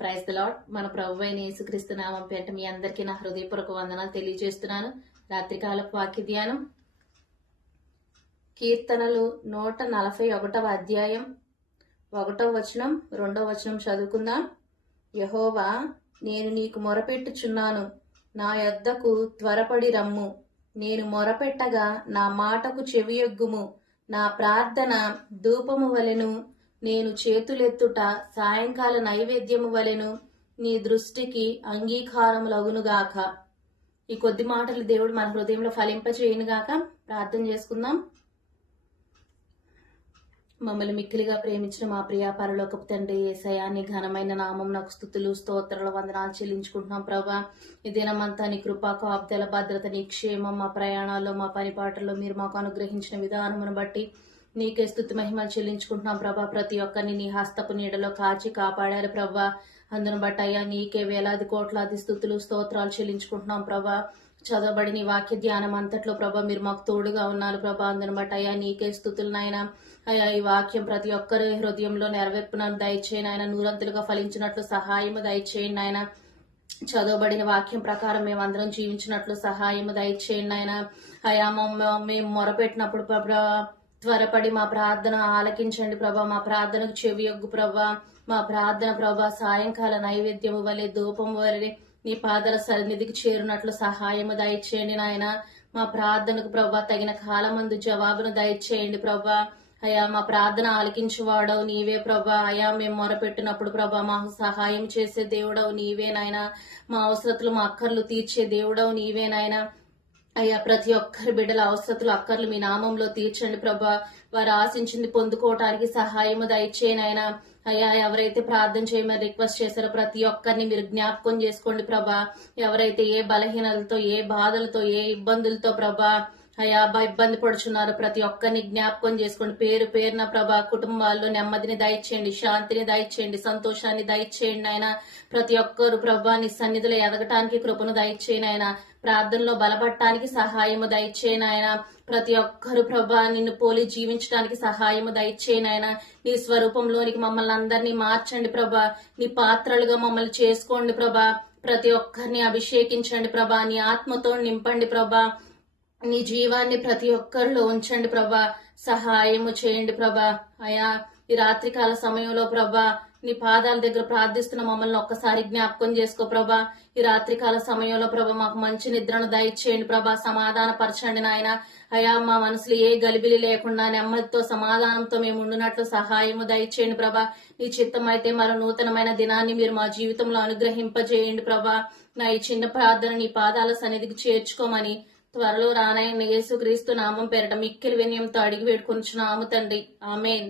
Praise the lord మన ప్రభు అయిన యేసుక్రీస్తు నామం పేట మీ అందరికీ నా హృదయపూర్వక వందనాలు తెలియజేస్తున్నాను. రాత్రికాల వాక్య ధ్యానం. కీర్తనలు నూట నలభై ఒకటవ అధ్యాయం. ఒకటవ వచనం రెండవ వచనం చదువుకుందాం. యహోవా నేను నీకు మొరపెట్టుచున్నాను. నా యొద్దకు త్వరపడి రమ్ము. నేను మొరపెట్టగా నా మాటకు చెవియొగ్గుము. నా ప్రార్థన ధూపము వలెను నేను చేతులెత్తుట సాయంకాల నైవేద్యము వలెను నీ దృష్టికి అంగీకారములగునుగాక. ఈ కొద్ది మాటలు దేవుడు మన హృదయంలో ఫలింపచేయునుగాక ప్రార్థన చేసుకుందాం. మమ్మల్ని మిక్కిలిగా ప్రేమించిన మా ప్రియ పరలోకపు తండ్రి ఏసయాన్ని ఘనమైన నామం నాకు స్థుతులు స్తోత్రాల వందనాలు చెల్లించుకుంటున్నాం ప్రభా. ఈ నీ కృపా కాపుదల భద్రత నీ క్షేమం మా ప్రయాణాల్లో మా పనిపాటల్లో మీరు మాకు అనుగ్రహించిన విధానమును బట్టి నీకే స్థుతి మహిమలు చెల్లించుకుంటున్నాం ప్రభా. ప్రతి ఒక్కరిని నీ హస్తపు నీడలో కాచి కాపాడారు ప్రభా. అందును బట్టి అయ్యా నీకే వేలాది కోట్లాది స్థుతులు స్తోత్రాలు చెల్లించుకుంటున్నాం ప్రభా. చదవబడిని వాక్య ధ్యానం అంతట్లో ప్రభా మీరు మాకు తోడుగా ఉన్నారు ప్రభా. అందును బట్టి అయ్యా నీకే స్థుతులు అయ్యా ఈ వాక్యం ప్రతి ఒక్కరి హృదయంలో నెరవేర్పున దయచేయని ఆయన నూరంతులుగా ఫలించినట్లు సహాయము దయచేయండి ఆయన చదవబడిన వాక్యం ప్రకారం మేమందరం జీవించినట్లు సహాయము దయచేయండి ఆయన అయా మమ్మ- మేము మొరపెట్టినప్పుడు ప్రభా త్వరపడి మా ప్రార్థన ఆలకించండి ప్రభా. మా ప్రార్థనకు చెవి యొగ్గు ప్రభా. మా ప్రార్థన ప్రభా సాయంకాల నైవేద్యము వలె ధూపం వలె నీ పాదల సన్నిధికి చేరునట్లు సహాయము దయచేయండి నాయన. మా ప్రార్థనకు ప్రభా తగిన కాలమందు జవాబును దయచేయండి ప్రభా. అయా మా ప్రార్థన ఆలకించువాడవు నీవే ప్రభా. అయా మేము మొరపెట్టినప్పుడు ప్రభా మాకు సహాయం చేసే దేవుడవు నీవే నాయన. మా అవసరతలు మా అక్కర్లు తీర్చే దేవుడవు నీవే నాయన. అయ్యా ప్రతి ఒక్కరి బిడ్డల అవసరతులు అక్కర్లు మీ నామంలో తీర్చండి ప్రభా. వారు ఆశించింది పొందుకోవటానికి సహాయము దయచేయనైనా అయ్యా ఎవరైతే ప్రార్థన చేయమని రిక్వెస్ట్ చేశారో ప్రతి ఒక్కరిని మీరు జ్ఞాపకం చేసుకోండి ప్రభా. ఎవరైతే ఏ బలహీనలతో ఏ బాధలతో ఏ ఇబ్బందులతో ప్రభా అయ్యా అబ్బా ఇబ్బంది పడుచున్నారు. ప్రతి ఒక్కరిని జ్ఞాపకం చేసుకోండి పేరు పేరున ప్రభా కుటుంబాల్లో నెమ్మదిని దయచేయండి శాంతిని దయచేయండి సంతోషాన్ని దయచేయండి ఆయన ప్రతి ఒక్కరు ప్రభా నీ సన్నిధిలో ఎదగటానికి కృపను దయచేయండి ఆయన ప్రార్థనలో బలపడటానికి సహాయము దయచేయను ఆయన ప్రతి ఒక్కరు ప్రభా నిన్ను పోలి జీవించడానికి సహాయము దయచేయను ఆయన నీ స్వరూపంలోనికి మమ్మల్ని అందరినీ మార్చండి ప్రభా. నీ పాత్రలుగా మమ్మల్ని చేసుకోండి ప్రభా. ప్రతి ఒక్కరిని అభిషేకించండి ప్రభా. నీ ఆత్మతో నింపండి ప్రభా. నీ జీవాన్ని ప్రతి ఒక్కరిలో ఉంచండి ప్రభా. సహాయము చేయండి ప్రభా. అయా ఈ రాత్రికాల సమయంలో ప్రభా నీ పాదాల దగ్గర ప్రార్థిస్తున్న మమ్మల్ని ఒక్కసారి జ్ఞాపకం చేసుకో ప్రభా. ఈ రాత్రికాల సమయంలో ప్రభా మాకు మంచి నిద్రను దయచేయండి ప్రభా. సమాధాన పరచండి నాయన. అయా మా మనసులో ఏ గలిబిలి లేకుండా నెమ్మదితో సమాధానంతో మేము ఉండునట్లు సహాయము దయచేయండి ప్రభా. నీ చిత్తం అయితే మరో నూతనమైన దినాన్ని మీరు మా జీవితంలో అనుగ్రహింపజేయండి ప్రభా. నా ఈ చిన్న ప్రార్థన నీ పాదాల సన్నిధికి చేర్చుకోమని త్వరలో రానయ్య యేసుక్రీస్తు నామం పేరట మిక్కిలి వినయంతో అడిగి వేడుకొంచున్నాము తండ్రి. ఆమెన్.